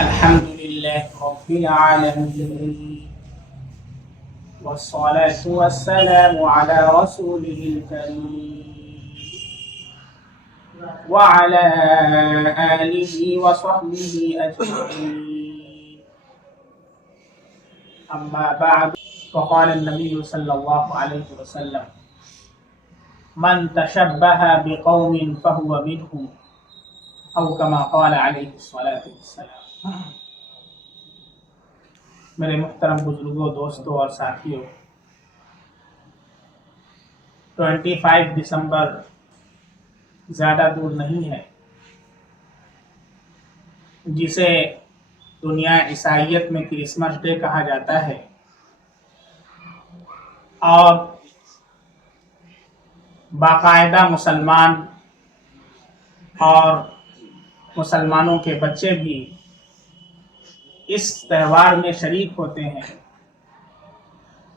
الحمد لله رب العالمين والصلاة والسلام على رسوله الكريم وعلى آله وصحبه أجمعين. أما بعد، فقال النبي صلى الله عليه وسلم: من تشبه بقوم فهو منهم، أو كما قال عليه الصلاة والسلام. میرے محترم بزرگوں، دوستوں اور ساتھیوں، 25 دسمبر زیادہ دور نہیں ہے جسے دنیا عیسائیت میں کرسمس ڈے کہا جاتا ہے، اور باقاعدہ مسلمان اور مسلمانوں کے بچے بھی اس تہوار میں شریک ہوتے ہیں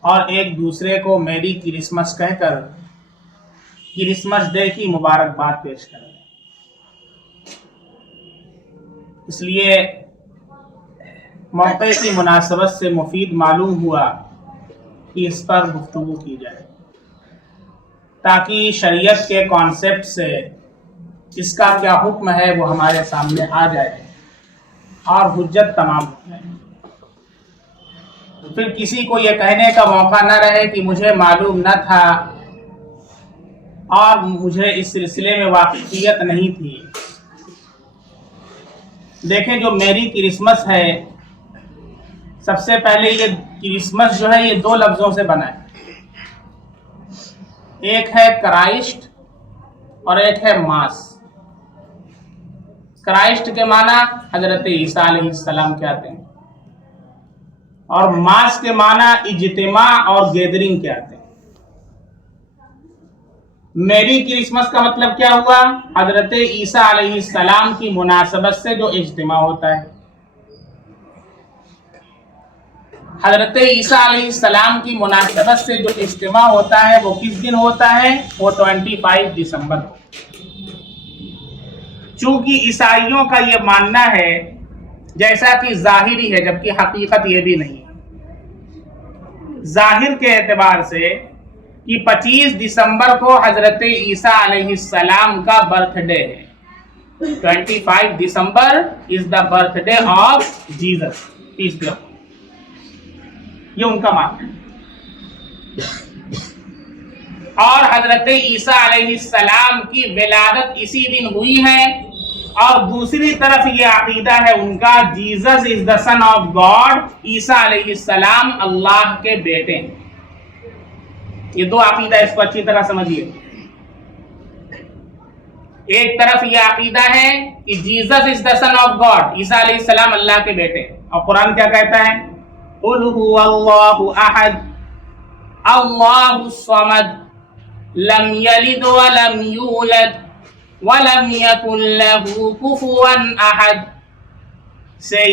اور ایک دوسرے کو میری کرسمس کہہ کر کرسمس ڈے کی مبارکباد پیش کرتے ہیں. اس لیے موقع کی مناسبت سے مفید معلوم ہوا کہ اس پر گفتگو کی جائے، تاکہ شریعت کے کانسیپٹ سے اس کا کیا حکم ہے وہ ہمارے سامنے آ جائے اور حجت تمام ہو جائے. پھر کسی کو یہ کہنے کا موقع نہ رہے کہ مجھے معلوم نہ تھا اور مجھے اس سلسلے میں واقفیت نہیں تھی. دیکھیں، جو میری کرسمس ہے، سب سے پہلے یہ کرسمس جو ہے یہ دو لفظوں سے بنا ہے. ایک ہے کرائسٹ اور ایک ہے ماس. کرائسٹ کے معنی حضرت عیسیٰ علیہ السلام کے آتے ہیں، اور ماس کے معنی اجتماع اور گیدرنگ کے آتے ہیں. میری کرسمس کا مطلب کیا ہوا؟ حضرت عیسیٰ علیہ السلام کی مناسبت سے جو اجتماع ہوتا ہے. حضرت عیسیٰ علیہ السلام کی مناسبت سے جو اجتماع ہوتا ہے وہ کس دن ہوتا ہے؟ وہ 25 دسمبر کو. چونکہ عیسائیوں کا یہ ماننا ہے، جیسا کہ ظاہری ہے جبکہ حقیقت یہ بھی نہیں ہے، ظاہر کے اعتبار سے کہ 25 دسمبر کو حضرت عیسیٰ علیہ السلام کا برتھ ڈے ہے. 25 دسمبر is the birthday of Jesus, peace be upon. یہ ان کا ماننا ہے. اور حضرت عیسیٰ علیہ السلام کی ولادت اسی دن ہوئی ہے. اور دوسری طرف یہ عقیدہ ہے ان کا، Jesus is the son of God, عیسیٰ علیہ السلام اللہ کے بیٹے ہیں. یہ دو عقیدہ، اس کو اچھی طرح سمجھیے. ایک طرف یہ عقیدہ ہے کہ Jesus is the son of God, عیسیٰ علیہ السلام اللہ کے بیٹے ہیں. اور قرآن کیا کہتا ہے؟ قل هو اللہ احد اللہ الصمد لم یلد ولم یولد ولم یکن له کفوا احد. Say,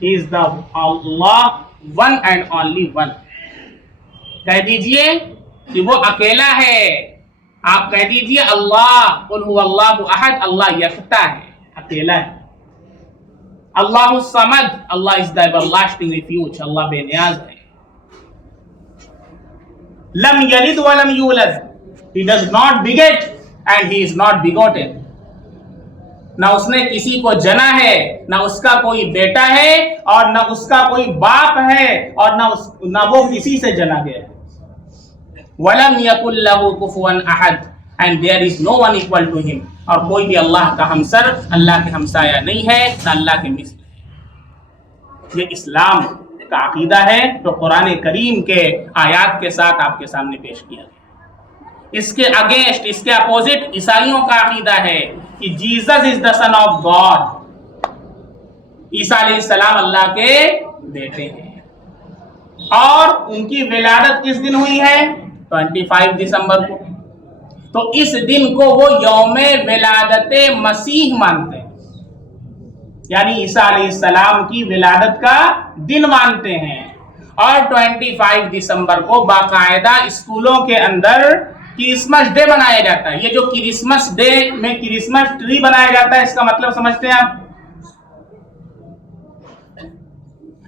he is the Allah, one and only one. کہہ دیجئے کہ وہ اکیلا ہے. آپ کہہ دیجئے اللہ، قل هو اللہ احد، اللہ یکتا ہے، اکیلا ہے. اللہ الصمد، اللہ is the everlasting refuge، اللہ بے نیاز ہے. لم یلد ولم یولد، he does not beget and he is not begotten. نہ اس نے کسی کو جنا ہے، نہ اس کا کوئی بیٹا ہے، اور نہ اس کا کوئی باپ ہے، اور نہ وہ کسی سے جنا گیا ہے. وَلَمْ يَكُنْ لَهُ كُفُوًا أَحَدٌ and there is no one equal to him. اور کوئی بھی اللہ کا ہمسر، اللہ کے ہمسایہ نہیں ہے، نہ اللہ کے مثل ہے. یہ اسلام کا عقیدہ ہے جو قرآن کریم کے آیات کے ساتھ آپ کے سامنے پیش کیا گیا. اس کے اگینسٹ، اس کے اپوزٹ عیسائیوں کا عقیدہ ہے کہ Jesus is the son of God, عیسیٰ علیہ السلام اللہ کے بیٹے ہیں. اور ان کی ولادت کس دن ہوئی ہے؟ 25 دسمبر کو. تو اس دن کو وہ یوم ولادت مسیح مانتے ہیں، یعنی عیسیٰ علیہ السلام کی ولادت کا دن مانتے ہیں. اور 25 دسمبر کو باقاعدہ اسکولوں کے اندر کرسمس ڈے منایا جاتا ہے. یہ جو کرسمس ڈے میں کرسمس ٹری بنایا جاتا ہے، اس کا مطلب سمجھتے ہیں آپ؟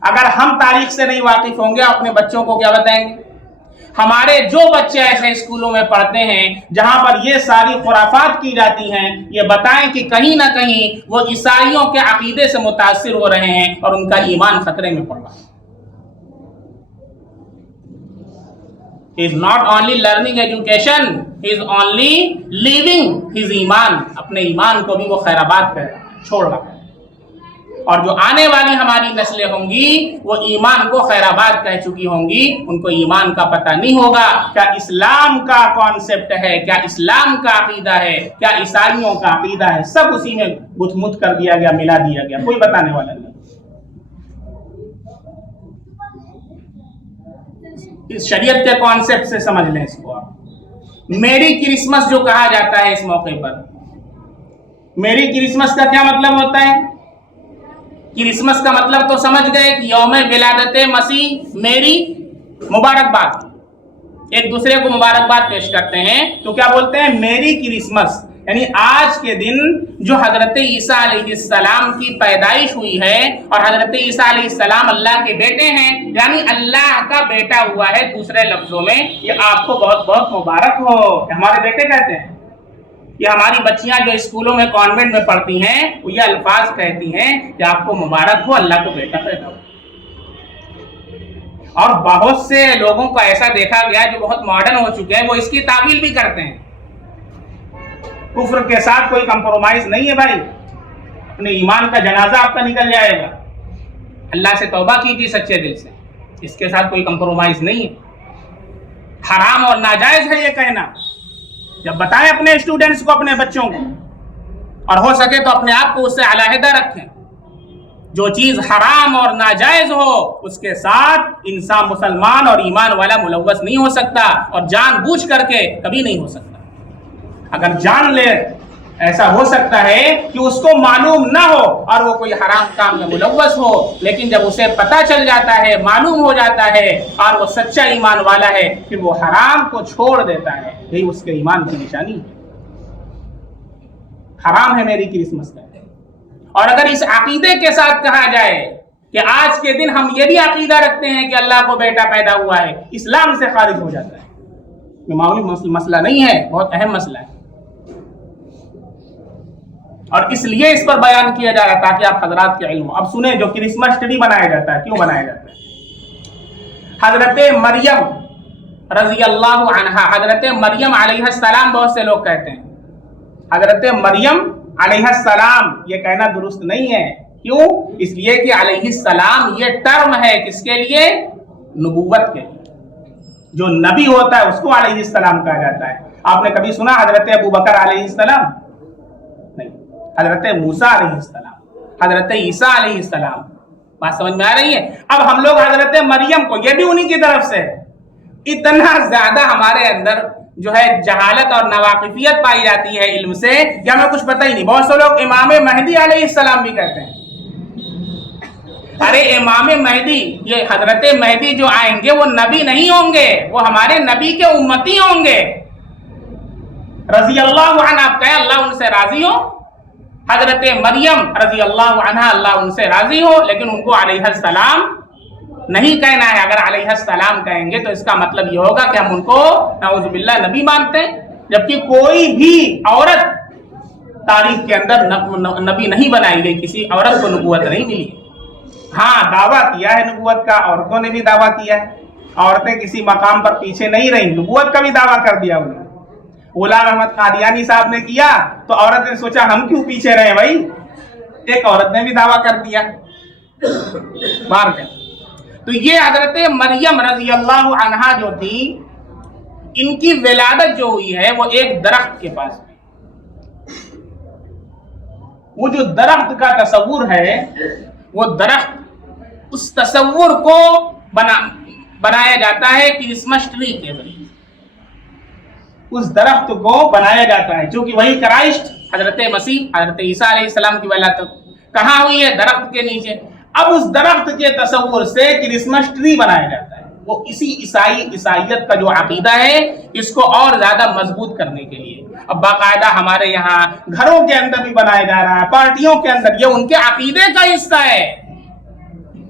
اگر ہم تاریخ سے نہیں واقف ہوں گے اپنے بچوں کو کیا بتائیں گے؟ ہمارے جو بچے ایسے اسکولوں میں پڑھتے ہیں جہاں پر یہ ساری خرافات کی جاتی ہیں، یہ بتائیں کہ کہیں نہ کہیں وہ عیسائیوں کے عقیدے سے متاثر ہو رہے ہیں اور ان کا ایمان خطرے میں پڑ رہا ہے۔ He is not only learning education, he is only leaving his ایمان، اپنے ایمان کو بھی وہ خیرآباد کر چھوڑ رہا ہے۔ اور جو آنے والی ہماری نسلیں ہوں گی وہ ایمان کو خیرآباد کہہ چکی ہوں گی، ان کو ایمان کا پتہ نہیں ہوگا، کیا اسلام کا کانسیپٹ ہے، کیا اسلام کا عقیدہ ہے، کیا عیسائیوں کا عقیدہ ہے، سب اسی میں گتھ مت کر دیا گیا، ملا دیا گیا، کوئی بتانے والا نہیں۔ اس شریعت کے کانسیپٹ سے سمجھ لیں اس کو آپ۔ میری کرسمس جو کہا جاتا ہے اس موقع پر، میری کرسمس کا کیا مطلب ہوتا ہے؟ کرسمس کا مطلب تو سمجھ گئے کہ یوم ولادت مسیح میری، مبارکباد، ایک دوسرے کو مبارکباد پیش کرتے ہیں تو کیا بولتے ہیں؟ میری کرسمس، یعنی آج کے دن جو حضرت عیسیٰ علیہ السلام کی پیدائش ہوئی ہے، اور حضرت عیسیٰ علیہ السلام اللہ کے بیٹے ہیں، یعنی اللہ کا بیٹا ہوا ہے، دوسرے لفظوں میں یہ آپ کو بہت بہت مبارک ہو، ہمارے بیٹے کہتے ہیں۔ یہ ہماری بچیاں جو اسکولوں میں کانوینٹ میں پڑھتی ہیں وہ یہ الفاظ کہتی ہیں کہ آپ کو مبارک ہو، اللہ کو بیٹا پیدا ہو۔ اور بہت سے لوگوں کو ایسا دیکھا گیا جو بہت ماڈرن ہو چکے ہیں، وہ اس کی تعویل بھی کرتے ہیں۔ کفر کے ساتھ کوئی کمپرومائز نہیں ہے بھائی، اپنے ایمان کا جنازہ آپ کا نکل جائے گا، اللہ سے توبہ کیجیے سچے دل سے، اس کے ساتھ کوئی کمپرومائز نہیں ہے۔ حرام اور ناجائز ہے یہ کہنا، جب بتائیں اپنے اسٹوڈنٹس کو، اپنے بچوں کو، اور ہو سکے تو اپنے آپ کو اس سے علیحدہ رکھیں۔ جو چیز حرام اور ناجائز ہو اس کے ساتھ انسان مسلمان اور ایمان والا ملوث نہیں ہو سکتا، اور جان بوجھ کر کے کبھی نہیں ہو سکتا۔ اگر جان لے ایسا ہو سکتا ہے کہ اس کو معلوم نہ ہو اور وہ کوئی حرام کام میں ملوث ہو، لیکن جب اسے پتہ چل جاتا ہے، معلوم ہو جاتا ہے اور وہ سچا ایمان والا ہے، پھر وہ حرام کو چھوڑ دیتا ہے، یہی اس کے ایمان کی نشانی ہے۔ حرام ہے میری کرسمس کا، اور اگر اس عقیدے کے ساتھ کہا جائے کہ آج کے دن ہم یہ بھی عقیدہ رکھتے ہیں کہ اللہ کو بیٹا پیدا ہوا ہے، اسلام سے خارج ہو جاتا ہے۔ یہ معمولی مسئلہ نہیں ہے، بہت اہم مسئلہ ہے، اور اس لیے اس پر بیان کیا جا رہا ہے تاکہ آپ حضرات کے علم ہو۔ اب سنیں، جو کرسمس ٹری بنایا جاتا ہے کیوں بنایا جاتا ہے؟ حضرت مریم رضی اللہ عنہا، حضرت مریم علیہ السلام، بہت سے لوگ کہتے ہیں حضرت مریم علیہ السلام، یہ کہنا درست نہیں ہے۔ کیوں؟ اس لیے کہ علیہ السلام یہ ٹرم ہے کس کے لیے؟ نبوت کے لیے۔ جو نبی ہوتا ہے اس کو علیہ السلام کہا جاتا ہے۔ آپ نے کبھی سنا حضرت ابوبکر علیہ السلام؟ نہیں۔ حضرت موسیٰ علیہ السلام، حضرت عیسیٰ علیہ السلام، بات سمجھ میں آ رہی ہے؟ اب ہم لوگ حضرت مریم کو، یہ بھی انہی کی طرف سے، اتنا زیادہ ہمارے اندر جو ہے جہالت اور ناواقفیت پائی جاتی ہے علم سے کہ ہمیں کچھ پتہ ہی نہیں۔ بہت سے لوگ امام مہدی علیہ السلام بھی کہتے ہیں۔ ارے امام مہدی، یہ حضرت مہدی جو آئیں گے وہ نبی نہیں ہوں گے، وہ ہمارے نبی کے امتی ہوں گے۔ رضی اللہ عنہ، آپ کہیں اللہ ان سے راضی ہو؟ حضرت مریم رضی اللہ عنہ اللہ ان سے راضی ہو، لیکن ان کو علیہ السلام نہیں کہنا ہے۔ اگر علیہ السلام کہیں گے تو اس کا مطلب یہ ہوگا کہ ہم ان کو نعوذ باللہ نبی مانتے ہیں، جبکہ کوئی بھی عورت تاریخ کے اندر نبی نہیں بنائی گئی، کسی عورت کو نبوت نہیں ملی۔ ہاں دعویٰ کیا ہے نبوت کا، عورتوں نے بھی دعویٰ کیا ہے، عورتیں کسی مقام پر پیچھے نہیں رہیں، نبوت کا بھی دعویٰ کر دیا انہوں نے۔ غلام احمد قادیانی صاحب نے کیا تو عورت نے سوچا ہم کیوں پیچھے رہے بھائی، ایک عورت نے بھی دعویٰ کر دیا، مار کر۔ تو یہ حضرت مریم رضی اللہ عنہا جو تھی، ان کی ولادت جو ہوئی ہے وہ ایک درخت کے پاس ہوئی۔ وہ جو درخت کا تصور ہے، وہ درخت، اس تصور کو بنایا جاتا ہے کرسمس ٹری کے ذریعے، اس درخت کو بنایا جاتا ہے، چونکہ وہی کرائسٹ حضرت مسیح حضرت عیسیٰ علیہ السلام کی ولادت کہاں ہوئی ہے؟ درخت کے نیچے۔ اب اس درخت کے تصور سے کرسمس ٹری بنایا جاتا ہے، وہ اسی عیسائیت کا جو عقیدہ ہے اس کو اور زیادہ مضبوط کرنے کے لیے اب باقاعدہ ہمارے یہاں گھروں کے اندر بھی بنایا جا رہا ہے، پارٹیوں کے اندر، یہ ان کے عقیدے کا حصہ ہے۔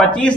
25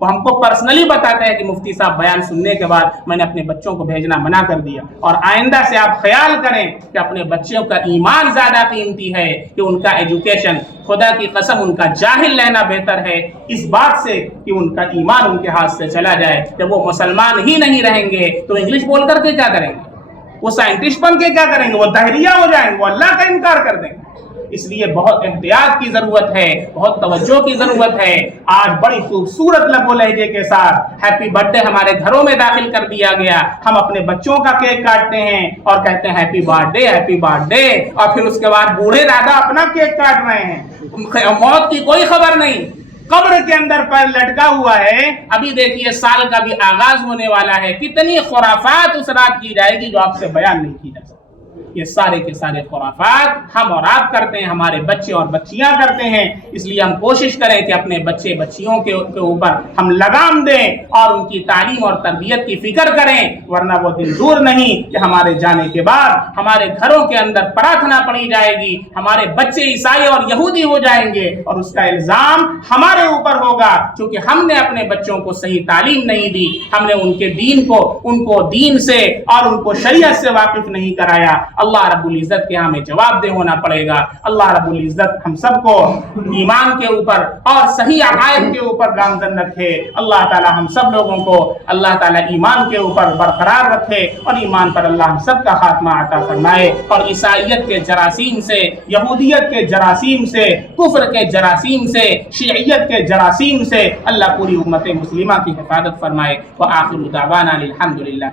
وہ ہم کو پرسنلی بتاتے ہیں کہ مفتی صاحب بیان سننے کے بعد میں نے اپنے بچوں کو بھیجنا منع کر دیا. اور آئندہ سے آپ خیال کریں کہ اپنے بچوں کا ایمان زیادہ قیمتی ہے کہ ان کا ایجوکیشن. خدا کی قسم ان کا جاہل رہنا بہتر ہے اس بات سے کہ ان کا ایمان ان کے ہاتھ سے چلا جائے. جب وہ مسلمان ہی نہیں رہیں گے تو انگلش بول کر کے کیا کریں گے؟ وہ سائنٹسٹ بن کے کیا کریں گے؟ وہ دہریہ ہو جائیں گے, وہ اللہ کا انکار کر دیں گے. اس لیے بہت احتیاط کی ضرورت ہے, بہت توجہ کی ضرورت ہے. آج بڑی خوبصورت لب و لہجے کے ساتھ ہیپی برتھ ڈے ہمارے گھروں میں داخل کر دیا گیا. ہم اپنے بچوں کا کیک کاٹتے ہیں اور کہتے ہیں happy birth day, happy birth day, اور پھر اس کے بعد بوڑھے دادا اپنا کیک کاٹ رہے ہیں. موت کی کوئی خبر نہیں, قبر کے اندر پیر لٹکا ہوا ہے. ابھی دیکھیے سال کا بھی آغاز ہونے والا ہے, کتنی خرافات اس رات کی جائے گی جو آپ سے بیان نہیں کی جا سکتی. یہ سارے کے سارے خرافات ہم اور آپ کرتے ہیں, ہمارے بچے اور بچیاں کرتے ہیں. اس لیے ہم کوشش کریں کہ اپنے بچے بچیوں کے اوپر ہم لگام دیں اور ان کی تعلیم اور تربیت کی فکر کریں, ورنہ وہ دن دور نہیں کہ ہمارے جانے کے بعد ہمارے گھروں کے اندر پرارتھنا پڑھی جائے گی, ہمارے بچے عیسائی اور یہودی ہو جائیں گے اور اس کا الزام ہمارے اوپر ہوگا کیونکہ ہم نے اپنے بچوں کو صحیح تعلیم نہیں دی, ہم نے ان کے دین کو, ان کو دین سے اور ان کو شریعت سے واقف نہیں کرایا. اللہ رب العزت کے ہمیں جواب دہ ہونا پڑے گا. اللہ رب العزت ہم سب کو ایمان کے اوپر اور صحیح عقائد کے اوپر گامزن رکھے. اللہ تعالی ہم سب لوگوں کو اللہ تعالی ایمان کے اوپر برقرار رکھے اور ایمان پر اللہ ہم سب کا خاتمہ عطا فرمائے, اور عیسائیت کے جراثیم سے, یہودیت کے جراثیم سے, کفر کے جراثیم سے, شیعیت کے جراثیم سے اللہ پوری امت مسلمہ کی حفاظت فرمائے. وآخر دعوانا الحمدللہ.